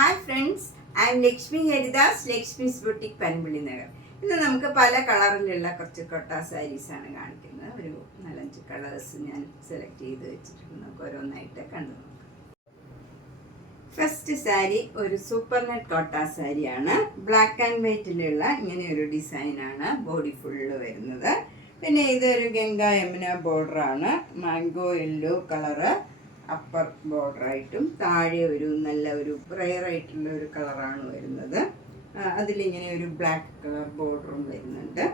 Hi friends, I M Lakshmi Haridas, Lakshmi's boutique Panampilly Nagar. ഇന്ന് നമുക്ക് പല കളറിലുള്ള കുറച്ച് കൊട്ട സാരീസാണ് കാണിക്കുന്നത്. ഒരു 4-5 കളേഴ്സ് ഞാൻ സെലക്ട് ചെയ്ത് വെച്ചിട്ടുണ്ട്. നമുക്ക് ഓരോന്നായിട്ട് കണ്ടു നോക്കാം. ഫസ്റ്റ് സാരി ഒരു സൂപ്പർ നെറ്റ് കോട്ട സാരിയാണ്. ബ്ലാക്ക് ആൻഡ് വൈറ്റിലുള്ള ഇങ്ങനെ ഒരു ഡിസൈനാണ് ബോഡി ഫുള്ള് വരുന്നത്. പിന്നെ ഇതൊരു ഗംഗ യമുന ബോർഡറാണ്. മാംഗോ യെല്ലോ കളറ് അപ്പർ ബോർഡറായിട്ടും താഴെ ഒരു നല്ല ഒരു റയറായിട്ടുള്ള ഒരു കളറാണ് വരുന്നത്. അതിലിങ്ങനെ ഒരു ബ്ലാക്ക് കളർ ബോർഡറും വരുന്നുണ്ട്.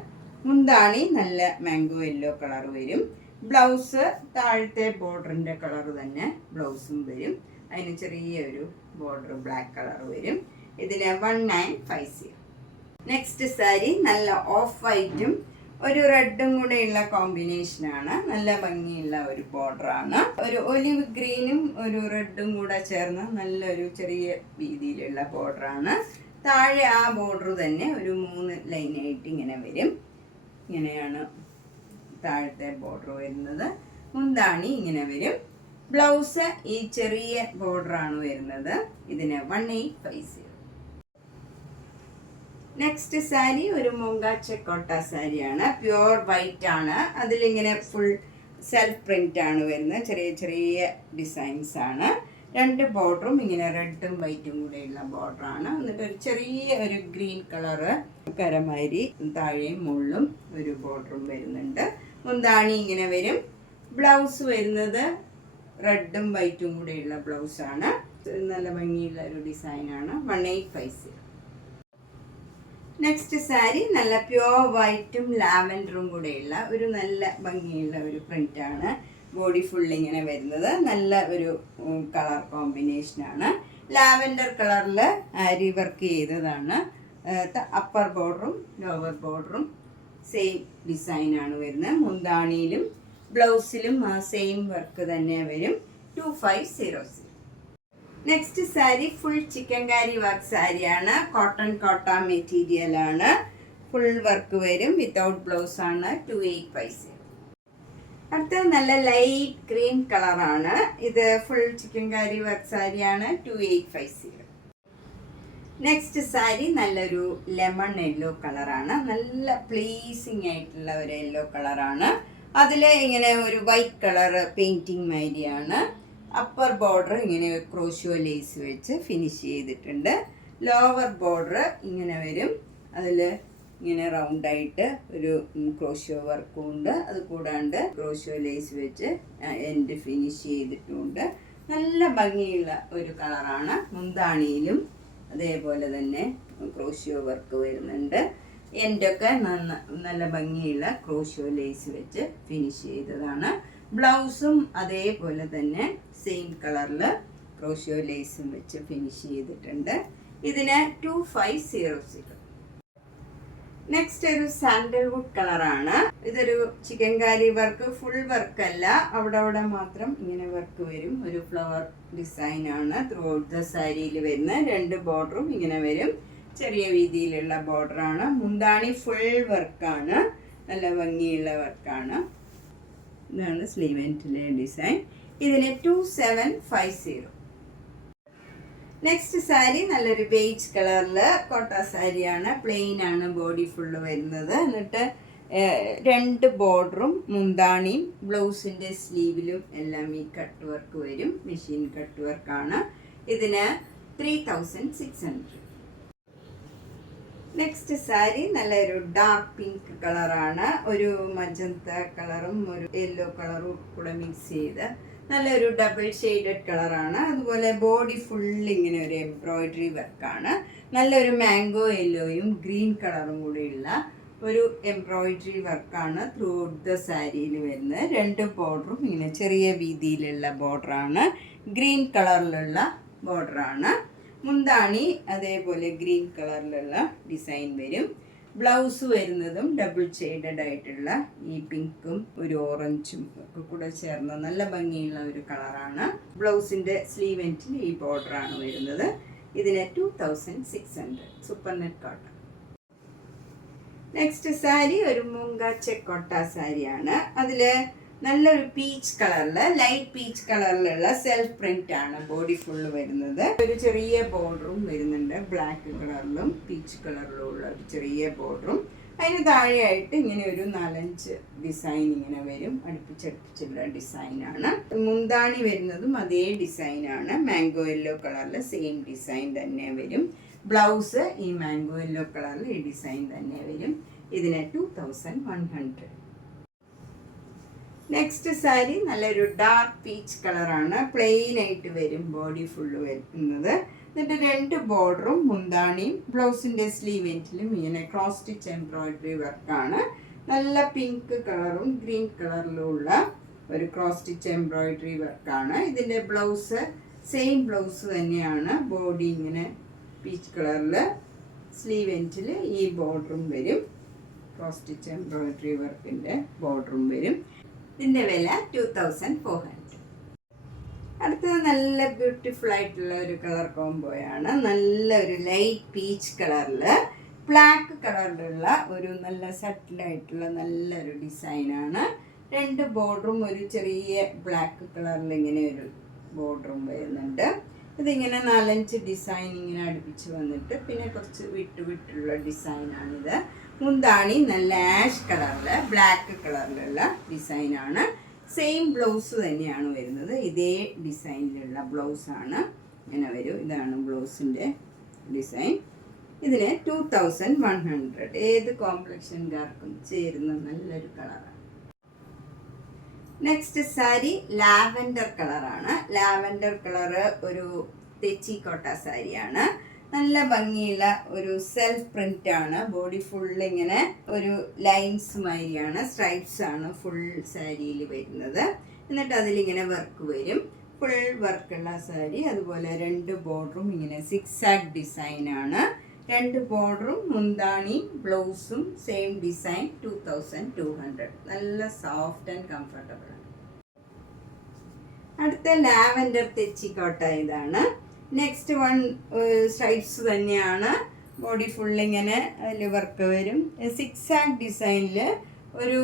മുന്താണി നല്ല മാംഗോ യെല്ലോ കളർ വരും. ബ്ലൗസ് താഴത്തെ ബോർഡറിൻ്റെ കളർ തന്നെ ബ്ലൗസും വരും. അതിന് ചെറിയൊരു ബോർഡർ ബ്ലാക്ക് കളർ വരും. ഇതിന് 1950. നെക്സ്റ്റ് സാരി നല്ല ഓഫ് വൈറ്റും ഒരു റെഡും കൂടെയുള്ള കോമ്പിനേഷനാണ്. നല്ല ഭംഗിയുള്ള ഒരു ബോർഡറാണ്. ഒരു ഒലിവ് ഗ്രീനും ഒരു റെഡും കൂടെ ചേർന്ന് നല്ലൊരു ചെറിയ രീതിയിലുള്ള ബോർഡറാണ്. താഴെ ആ ബോർഡർ തന്നെ ഒരു 3 ലൈനായിട്ട് ഇങ്ങനെ വരും. ഇങ്ങനെയാണ് താഴത്തെ ബോർഡർ വരുന്നത്. മുന്താണി ഇങ്ങനെ വരും. ബ്ലൗസ് ഈ ചെറിയ ബോർഡറാണ് വരുന്നത്. ഇതിന് 1850. നെക്സ്റ്റ് സാരി ഒരു മൊങ്കാച്ച കോട്ട സാരിയാണ്. പ്യുവർ വൈറ്റ് ആണ്. അതിലിങ്ങനെ ഫുൾ സെൽഫ് പ്രിന്റ് ആണ് വരുന്നത്. ചെറിയ ചെറിയ ഡിസൈൻസ് ആണ്. 2 ബോർഡറും ഇങ്ങനെ റെഡും വൈറ്റും കൂടെയുള്ള ബോർഡറാണ്. എന്നിട്ട് ഒരു ചെറിയ ഒരു ഗ്രീൻ കളറ് കരമാരി താഴെയും മുകളിലും ഒരു ബോർഡറും വരുന്നുണ്ട്. മുന്താണി ഇങ്ങനെ വരും. ബ്ലൗസ് വരുന്നത് റെഡും വൈറ്റും കൂടെയുള്ള ബ്ലൗസാണ്. നല്ല ഭംഗിയുള്ള ഒരു ഡിസൈനാണ്. 1850. നെക്സ്റ്റ് സാരി നല്ല പ്യുവർ വൈറ്റും ലാവൻഡറും കൂടെയുള്ള ഒരു നല്ല ഭംഗിയുള്ള ഒരു പ്രിൻ്റാണ്. ബോഡി ഫുൾ ഇങ്ങനെ വരുന്നത്. നല്ല ഒരു കളർ കോമ്പിനേഷനാണ്. ലാവൻഡർ കളറിൽ ആരി വർക്ക് ചെയ്തതാണ്. അപ്പർ ബോർഡറും ലോവർ ബോർഡറും സെയിം ഡിസൈനാണ് വരുന്നത്. മുന്താണിയിലും ബ്ലൗസിലും ആ സെയിം വർക്ക് തന്നെ വരും. 2500. Next sari full chikankari work സാരിയാണ്. കോട്ട മെറ്റീരിയൽ ആണ്. ഫുൾ വർക്ക് വരും. വിത്തൗട്ട് ബ്ലൗസ് ആണ്. 2850. അടുത്തത് നല്ല ലൈറ്റ് ഗ്രീൻ കളറാണ്. ഇത് ഫുൾ ചിക്കൻകാരി വർക്ക് സാരിയാണ്. 2850. നെക്സ്റ്റ് സാരി നല്ലൊരു ലെമൺ യെല്ലോ കളറാണ്. നല്ല പ്ലീസിങ് ആയിട്ടുള്ള ഒരു യെല്ലോ കളറാണ്. അതിൽ ഇങ്ങനെ ഒരു വൈറ്റ് കളർ പെയിൻറ്റിങ് മാതിരിയാണ്. അപ്പർ ബോർഡർ ഇങ്ങനെ ക്രോഷ്യോ ലേസ് വെച്ച് ഫിനിഷ് ചെയ്തിട്ടുണ്ട്. ലോവർ ബോർഡർ ഇങ്ങനെ വരും. അതിൽ ഇങ്ങനെ റൗണ്ടായിട്ട് ഒരു ക്രോഷ്യോ വർക്കും ഉണ്ട്. അത് കൂടാണ്ട് ക്രോഷ്യോ ലേസ് വെച്ച് എൻഡ് ഫിനിഷ് ചെയ്തിട്ടുണ്ട്. നല്ല ഭംഗിയുള്ള ഒരു കളറാണ്. മുന്താണിയിലും അതേപോലെ തന്നെ ക്രോഷ്യോ വർക്ക് വരുന്നുണ്ട്. എൻഡൊക്കെ നല്ല ഭംഗിയുള്ള ക്രോഷ്യോ ലേസ് വെച്ച് ഫിനിഷ് ചെയ്തതാണ്. ബ്ലൗസും അതേപോലെ തന്നെ സെയിം കളറിൽ ക്രോഷ്യോ ലേസും വെച്ച് ഫിനിഷ് ചെയ്തിട്ടുണ്ട്. ഇതിന് 2500. നെക്സ്റ്റ് ഒരു സാൻഡൽവുഡ് കളറാണ്. ഇതൊരു ചിക്കൻകാരി വർക്ക്. ഫുൾ വർക്കല്ല, അവിടെ മാത്രം ഇങ്ങനെ വർക്ക് വരും. ഒരു ഫ്ലവർ ഡിസൈനാണ് ത്രൂ ഔട്ട് ദ സാരിയിൽ വരുന്ന. 2 ബോർഡറും ഇങ്ങനെ വരും. ചെറിയ രീതിയിലുള്ള ബോർഡറാണ്. മുന്താണി ഫുൾ വർക്കാണ്. നല്ല ഭംഗിയുള്ള വർക്കാണ്. ഇതാണ് സ്ലീവ് എൻഡിലെ ഡിസൈൻ. ഇതിന് 2750. നെക്സ്റ്റ് സാരി നല്ലൊരു ബേജ് കളറിൽ കോട്ട സാരിയാണ്. പ്ലെയിൻ ആണ് ബോഡി ഫുള്ള് വരുന്നത്. എന്നിട്ട് 2 ബോർഡറും മുന്താണിയും ബ്ലൗസിൻ്റെ സ്ലീവിലും എല്ലാം ഈ കട്ട് വർക്ക് വരും. മെഷീൻ കട്ട് വർക്കാണ്. ഇതിന് 3600. നെക്സ്റ്റ് സാരി നല്ലൊരു ഡാർക്ക് പിങ്ക് കളറാണ്. ഒരു മജന്ത കളറും ഒരു യെല്ലോ കളറും കൂടെ മിക്സ് ചെയ്ത് നല്ലൊരു ഡബിൾ ഷെയ്ഡഡ് കളറാണ്. അതുപോലെ ബോഡി ഫുൾ ഇങ്ങനെ ഒരു എംബ്രോയിഡറി വർക്കാണ്. നല്ലൊരു മാംഗോ യെല്ലോയും ഗ്രീൻ കളറും കൂടെയുള്ള ഒരു എംബ്രോയിഡറി വർക്കാണ് ത്രൂ ഔട്ട് ദ സാരിയിൽ വരുന്നത്. 2 ബോർഡറും ഇങ്ങനെ ചെറിയ വീതിയിലുള്ള ബോർഡറാണ്. ഗ്രീൻ കളറിലുള്ള ബോർഡറാണ്. മുന്താണി അതേപോലെ ഗ്രീൻ കളറിലുള്ള ഡിസൈൻ വരും. ബ്ലൗസ് വരുന്നതും ഡബിൾ ഷെയ്ഡഡ് ആയിട്ടുള്ള ഈ പിങ്കും ഒരു ഓറഞ്ചും ഒക്കെ കൂടെ ചേർന്ന നല്ല ഭംഗിയുള്ള ഒരു കളറാണ്. ബ്ലൗസിൻ്റെ സ്ലീവ് എൻഡിൽ ഈ ബോർഡറാണ് വരുന്നത്. ഇതിന് 2600. Super net cotton. Next sari ഒരു മുങ്കാച്ച കോട്ട സാരിയാണ്. അതിൽ നല്ലൊരു പീച്ച് കളറിൽ, ലൈറ്റ് പീച്ച് കളറിലുള്ള സെൽഫ് പ്രിന്റ് ആണ് ബോഡി ഫുള്ള് വരുന്നത്. ഒരു ചെറിയ ബോർഡറും വരുന്നുണ്ട്, ബ്ലാക്ക് കളറിലും പീച്ച് കളറിലും ഉള്ള ഒരു ചെറിയ ബോർഡറും. അതിന് താഴെയായിട്ട് ഇങ്ങനെ ഒരു 4-5 ഡിസൈൻ ഇങ്ങനെ വരും, അടുപ്പിച്ചടുപ്പിച്ചുള്ള ഡിസൈനാണ്. മുന്താണി വരുന്നതും അതേ ഡിസൈനാണ്, മാംഗോ യെല്ലോ കളറിൽ സെയിം ഡിസൈൻ തന്നെ വരും. ബ്ലൗസ് ഈ മാംഗോ യെല്ലോ കളറിൽ ഈ ഡിസൈൻ തന്നെ വരും. ഇതിന് 2100. നെക്സ്റ്റ് സാരി നല്ലൊരു ഡാർക്ക് പീച്ച് കളറാണ്, പ്ലെയിൻ ആയിട്ട് വരും ബോഡി ഫുള്ള് വരുന്നത്. എന്നിട്ട് 2 ബോർഡറും മുന്താണിയും ബ്ലൗസിൻ്റെ സ്ലീവ് എൻഡിലും ഇങ്ങനെ ക്രോസ് സ്റ്റിച്ച് എംബ്രോയിഡറി വർക്കാണ്. നല്ല പിങ്ക് കളറും ഗ്രീൻ കളറിലും ഉള്ള ഒരു ക്രോസ് സ്റ്റിച്ച് എംബ്രോയിഡറി വർക്കാണ്. ഇതിൻ്റെ ബ്ലൗസ് സെയിം ബ്ലൗസ് തന്നെയാണ്, ബോഡി ഇങ്ങനെ പീച്ച് കളറിൽ, സ്ലീവ് എൻഡിൽ ഈ ബോർഡറും വരും, ക്രോസ് സ്റ്റിച്ച് എംബ്രോയിഡറി വർക്കിൻ്റെ ബോർഡറും വരും. ഇതിൻ്റെ വില 2400. അടുത്തത് നല്ല ബ്യൂട്ടിഫുൾ ആയിട്ടുള്ള ഒരു കളർ കോംബോയാണ്. നല്ല ഒരു ലൈറ്റ് പീച്ച് കളറിൽ ബ്ലാക്ക് കളറിലുള്ള ഒരു നല്ല സട്ടിലായിട്ടുള്ള നല്ലൊരു ഡിസൈനാണ്. 2 ബോർഡറും ഒരു ചെറിയ ബ്ലാക്ക് കളറിൽ ഇങ്ങനെ ഒരു ബോർഡറും വരുന്നുണ്ട്. ഇതിങ്ങനെ 4-5 ഡിസൈൻ ഇങ്ങനെ അടുപ്പിച്ച് വന്നിട്ട് പിന്നെ കുറച്ച് വിട്ടുള്ള ഡിസൈനാണിത്. മുന്താണി നല്ല ആഷ് കളറിൽ ബ്ലാക്ക് കളറിലുള്ള ഡിസൈനാണ്. സെയിം ബ്ലൗസ് തന്നെയാണ് വരുന്നത്, ഇതേ ഡിസൈനിലുള്ള ബ്ലൗസാണ് ഇങ്ങനെ വരും. ഇതാണ് ബ്ലൗസിൻ്റെ ഡിസൈൻ. ഇതിന് 2100. ഏത് കോംപ്ലക്ഷൻകാർക്കും ചേരുന്ന നല്ലൊരു കളറാണ്. നെക്സ്റ്റ് സാരി ലാവൻഡർ കളറാണ്. ലാവൻഡർ കളറ് ഒരു തെച്ചിക്കോട്ട സാരിയാണ്. നല്ല ഭംഗിയുള്ള ഒരു സെൽഫ് പ്രിന്റ് ആണ്, ബോഡി ഫുൾ ഇങ്ങനെ ഒരു ലൈൻസ് മാതിരിയാണ്, സ്ട്രൈപ്സ് ആണ് ഫുൾ സാരിയിൽ വരുന്നത്. എന്നിട്ട് അതിലിങ്ങനെ വർക്ക് വരും, ഫുൾ വർക്കുള്ള സാരി. അതുപോലെ 2 ബോർഡറും ഇങ്ങനെ സിക്സാഗ് ഡിസൈനാണ്. 2 ബോർഡറും മുന്താണി ബ്ലൗസും സെയിം ഡിസൈൻ. 2200. നല്ല സോഫ്റ്റ് ആൻഡ് കംഫർട്ടബിൾ ആണ്. അടുത്ത ലാവൻഡർ തെച്ചിക്കോട്ട ഇതാണ്. നെക്സ്റ്റ് വൺ സ്ട്രൈപ്സ് തന്നെയാണ്, ബോഡി ഫുള്ളിങ്ങനെ അതിൽ വർക്ക് വരും. സിക്സാഗ് ഡിസൈനിൽ ഒരു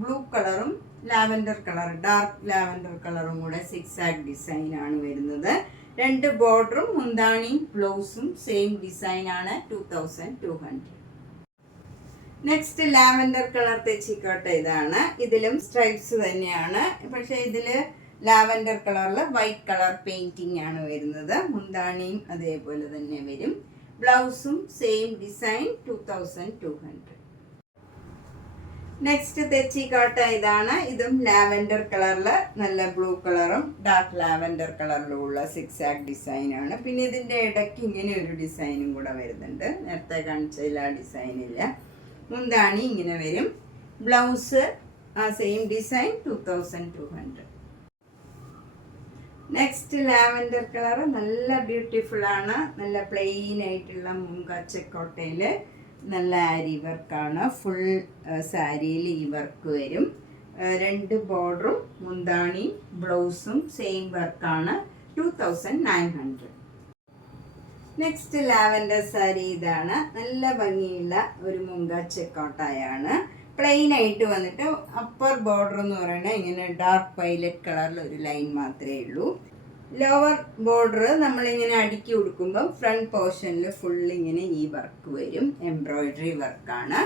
ബ്ലൂ കളറും ലാവൻഡർ കളർ, ഡാർക്ക് ലാവൻഡർ കളറും കൂടെ സിക്സാഗ് ഡിസൈനാണ് വരുന്നത്. 2 ബോർഡറും മുന്താണിയും ബ്ലൗസും സെയിം ഡിസൈനാണ്. 2200. നെക്സ്റ്റ് ലാവൻഡർ കളർ തെച്ചിക്കോട്ട ഇതാണ്. ഇതിലും സ്ട്രൈപ്സ് തന്നെയാണ്, പക്ഷേ ഇതിൽ ലാവൻഡർ കളറിൽ വൈറ്റ് കളർ പെയിൻറ്റിംഗ് ആണ് വരുന്നത്. മുന്താണിയും അതേപോലെ തന്നെ വരും, ബ്ലൗസും സെയിം ഡിസൈൻ. 2200. നെക്സ്റ്റ് തെച്ചിക്കോട്ട ഇതാണ്. ഇതും ലാവൻഡർ കളറിൽ നല്ല ബ്ലൂ കളറും ഡാർക്ക് ലാവൻഡർ കളറിലും ഉള്ള സിക്സാഗ് ഡിസൈനാണ്. പിന്നെ ഇതിൻ്റെ ഇടയ്ക്ക് ഇങ്ങനെ ഒരു ഡിസൈനും കൂടെ വരുന്നുണ്ട്, നേരത്തെ കാണിച്ചതിൽ ആ ഡിസൈനില്ല. മുന്താണി ഇങ്ങനെ വരും, ബ്ലൗസ് ആ same design. 2200. Next lavender colour നല്ല ബ്യൂട്ടിഫുൾ ആണ്. നല്ല പ്ലെയിൻ ആയിട്ടുള്ള മുങ്കാച്ചക്കോട്ടയിൽ നല്ല ആരി വർക്കാണ്. ഫുൾ സാരിയിൽ ഈ വർക്ക് വരും. 2 ബോർഡറും മുന്താണിയും ബ്ലൗസും സെയിം വർക്കാണ്. 2900. നെക്സ്റ്റ് ലാവൻഡർ സാരി ഇതാണ്. നല്ല ഭംഗിയുള്ള ഒരു മുങ്കാച്ചക്കോട്ടയാണ്. പ്ലെയിൻ ആയിട്ട് വന്നിട്ട് അപ്പർ ബോർഡർ എന്ന് പറയുന്നത് ഇങ്ങനെ ഡാർക്ക് വയലറ്റ് കളറിൽ ഒരു ലൈൻ മാത്രമേ ഉള്ളൂ. ലോവർ ബോർഡർ നമ്മളിങ്ങനെ അടുക്കി കൊടുക്കുമ്പോൾ ഫ്രണ്ട് പോർഷനിൽ ഫുൾ ഇങ്ങനെ ഈ വർക്ക് വരും, എംബ്രോയിഡറി വർക്കാണ്.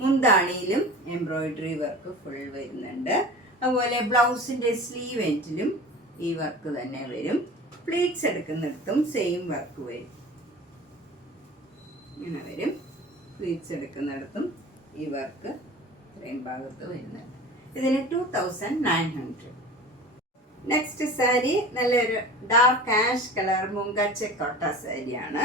മുന്താണിയിലും എംബ്രോയിഡറി വർക്ക് ഫുൾ വരുന്നുണ്ട്. അതുപോലെ ബ്ലൗസിൻ്റെ സ്ലീവ് എൻഡിലും ഈ വർക്ക് തന്നെ വരും. പ്ലീറ്റ്സ് എടുക്കുന്നിടത്തും സെയിം വർക്ക് വരും, ഇങ്ങനെ വരും. പ്ലീറ്റ്സ് എടുക്കുന്നിടത്തും ഈ വർക്ക് ഇത്രയും ഭാഗത്ത് വരുന്നുണ്ട്. ഇതിന് 2900. നെക്സ്റ്റ് സാരി നല്ലൊരു ഡാർക്ക് ആഷ് കളർ മുങ്കാച്ചക്കോട്ട സാരിയാണ്.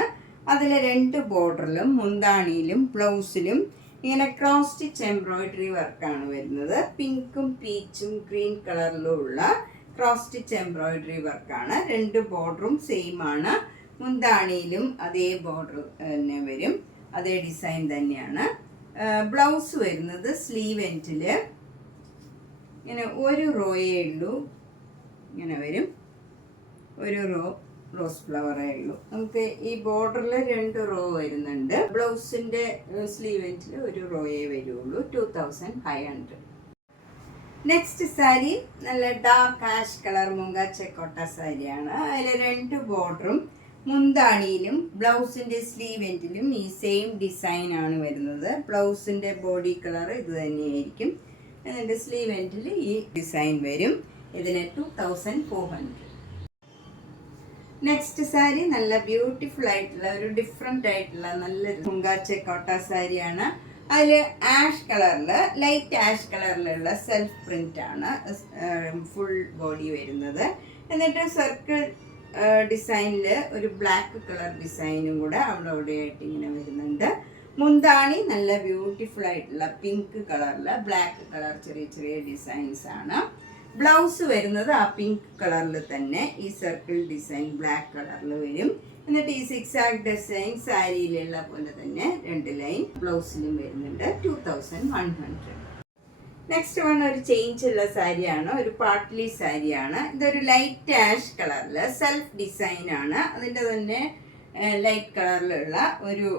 അതിൽ 2 ബോർഡറിലും മുന്താണിയിലും ബ്ലൗസിലും ഇങ്ങനെ ക്രോസ് സ്റ്റിച്ച് എംബ്രോയിഡറി വർക്കാണ് വരുന്നത്. പിങ്കും പീച്ചും ഗ്രീൻ കളറിലും ഉള്ള ക്രോസ് സ്റ്റിച്ച് എംബ്രോയിഡറി വർക്കാണ്. 2 ബോർഡറും സെയിം ആണ്. മുന്താണിയിലും അതേ ബോർഡർ തന്നെ വരും, അതേ ഡിസൈൻ തന്നെയാണ്. ബ്ലൗസ് വരുന്നത് സ്ലീവ് എൻഡിൽ ഇങ്ങനെ ഒരു റോയേ ഉള്ളൂ, ഇങ്ങനെ വരും. ഒരു റോസ് ഫ്ലവറേ ഉള്ളൂ. നമുക്ക് ഈ ബോർഡറിൽ 2 റോ വരുന്നുണ്ട്. ബ്ലൗസിൻ്റെ സ്ലീവ് എൻഡിൽ ഒരു റോയേ വരുള്ളൂ. 2500. നെക്സ്റ്റ് സാരി നല്ല ഡാർക്ക് ആഷ് കളർ മുങ്ക ചെക്കോട്ട സാരിയാണ്. അതിൽ 2 ബോർഡറും മുന്താണിയിലും ബ്ലൗസിൻ്റെ സ്ലീവ് എൻഡിലും ഈ സെയിം ഡിസൈൻ ആണ് വരുന്നത്. ബ്ലൗസിൻ്റെ ബോഡി കളർ ഇത് തന്നെയായിരിക്കും. എന്നിട്ട് സ്ലീവ് എൻഡിൽ ഈ ഡിസൈൻ വരും. ഇതിന് 2400. നെക്സ്റ്റ് സാരി നല്ല ബ്യൂട്ടിഫുൾ ആയിട്ടുള്ള ഒരു ഡിഫറെൻ്റ് ആയിട്ടുള്ള നല്ലൊരു മുങ്കാച്ചെ കോട്ട സാരിയാണ്. അതിൽ ആഷ് കളറിൽ ലൈറ്റ് ആഷ് കളറിലുള്ള സെൽഫ് പ്രിൻ്റ് ആണ് ഫുൾ ബോഡി വരുന്നത്. എന്നിട്ട് സർക്കിൾ ഡിസൈനിൽ ഒരു ബ്ലാക്ക് കളർ ഡിസൈനും കൂടെ അവിടെ ആയിട്ട് ഇങ്ങനെ വരുന്നുണ്ട്. മുന്താണി നല്ല ബ്യൂട്ടിഫുൾ ആയിട്ടുള്ള പിങ്ക് കളറിൽ ബ്ലാക്ക് കളർ ചെറിയ ചെറിയ ഡിസൈൻസ് ആണ്. ബ്ലൗസ് വരുന്നത് ആ പിങ്ക് കളറിൽ തന്നെ ഈ സർക്കിൾ ഡിസൈൻ ബ്ലാക്ക് കളറിൽ വരും. എന്നിട്ട് ഈ സിക്സാക് ഡിസൈൻ സാരിയിലുള്ള പോലെ തന്നെ 2 ലൈൻ ബ്ലൗസിലും വരുന്നുണ്ട്. 2100. നെക്സ്റ്റ് വൺ ഒരു ചേഞ്ച് ഉള്ള സാരിയാണ്, ഒരു പാർട്ട്ലി സാരിയാണ്. ഇതൊരു ലൈറ്റ് ആഷ് കളറിൽ സെൽഫ് ഡിസൈൻ ആണ്. അതിൻ്റെ തന്നെ ലൈറ്റ് കളറിലുള്ള ഒരു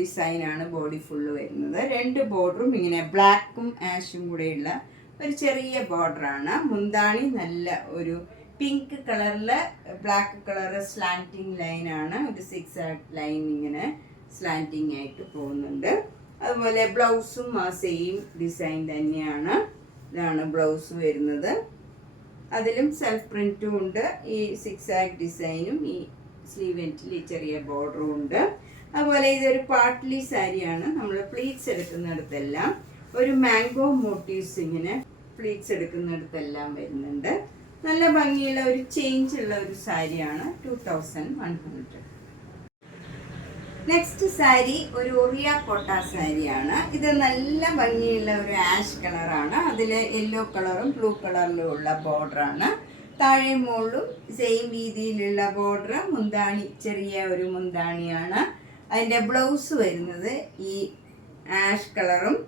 ഡിസൈനാണ് ബോഡി ഫുള്ള് വരുന്നത്. 2 ബോർഡറും ഇങ്ങനെ ബ്ലാക്കും ആഷും കൂടെയുള്ള ഒരു ചെറിയ ബോർഡറാണ്. മുന്താണി നല്ല ഒരു പിങ്ക് കളറിൽ ബ്ലാക്ക് കളർ സ്ലാൻറ്റിങ് ലൈനാണ്. ഒരു 6 ലൈൻ ഇങ്ങനെ സ്ലാൻറ്റിങ് ആയിട്ട് പോകുന്നുണ്ട്. അതുപോലെ ബ്ലൗസും ആ സെയിം ഡിസൈൻ തന്നെയാണ്. ഇതാണ് ബ്ലൗസ് വരുന്നത്. അതിലും സെൽഫ് പ്രിൻറ്റും ഉണ്ട്. ഈ 6 ഡിസൈനും ഈ സ്ലീവ് എൻഡിൽ ഈ ചെറിയ ബോർഡറും ഉണ്ട്. അതുപോലെ ഇതൊരു പാർട്ട്ലി സാരിയാണ്. നമ്മൾ പ്ലീറ്റ്സ് എടുക്കുന്നിടത്തെല്ലാം ഒരു മാംഗോ മോട്ടീവ്സ് ഇങ്ങനെ പ്ലീറ്റ്സ് എടുക്കുന്നിടത്തെല്ലാം വരുന്നുണ്ട്. നല്ല ഭംഗിയുള്ള ഒരു ചേഞ്ച് ഉള്ള ഒരു സാരിയാണ്. 2100. നെക്സ്റ്റ് സാരി ഒരു ഒറിയ കോട്ട സാരിയാണ്. ഇത് നല്ല ഭംഗിയുള്ള ഒരു ആഷ് കളറാണ്. അതിൽ യെല്ലോ കളറും ബ്ലൂ കളറിലും ഉള്ള ബോർഡറാണ്. താഴെ മുകളിലും സെയിം രീതിയിലുള്ള ബോർഡർ. മുന്താണി ചെറിയ ഒരു മുന്താണിയാണ്. അതിൻ്റെ ബ്ലൗസ് വരുന്നത് ഈ ആഷ് കളറും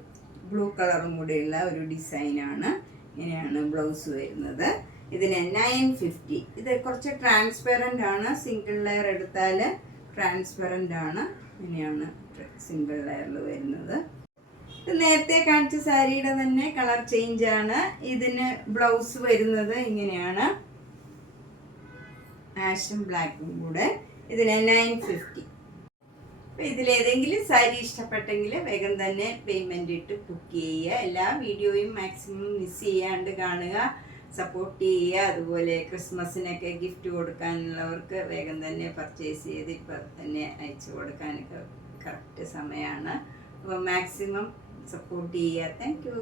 ബ്ലൂ കളറും കൂടെയുള്ള ഒരു ഡിസൈനാണ്. ഇങ്ങനെയാണ് ബ്ലൗസ് വരുന്നത്. ഇതിന് 950. ഇത് കുറച്ച് ട്രാൻസ്പെറൻ്റ് ആണ്. സിംഗിൾ ലെയർ എടുത്താൽ ട്രാൻസ്പെറൻ്റ് ആണ്. ഇങ്ങനെയാണ് സിംഗിൾ ലെയറിൽ വരുന്നത്. ഇത് നേരത്തെ കാണിച്ച സാരിയുടെ തന്നെ കളർ ചേഞ്ച് ആണ്. ഇതിന് ബ്ലൗസ് വരുന്നത് ഇങ്ങനെയാണ്, ആഷും ബ്ലാക്കും കൂടെ. ഇതിന് 950. അപ്പോൾ ഇതിലേതെങ്കിലും സാരി ഇഷ്ടപ്പെട്ടെങ്കിൽ വേഗം തന്നെ പേയ്മെൻ്റ് ഇട്ട് ബുക്ക് ചെയ്യുക. എല്ലാ വീഡിയോയും മാക്സിമം മിസ് ചെയ്യാണ്ട് കാണുക, സപ്പോർട്ട് ചെയ്യുക. അതുപോലെ ക്രിസ്മസിനൊക്കെ ഗിഫ്റ്റ് കൊടുക്കാനുള്ളവർക്ക് വേഗം തന്നെ പർച്ചേസ് ചെയ്ത് ഇപ്പം തന്നെ അയച്ചു കൊടുക്കാനൊക്കെ കറക്റ്റ് സമയമാണ്. അപ്പോൾ മാക്സിമം സപ്പോർട്ട് ചെയ്യുക. Thank you.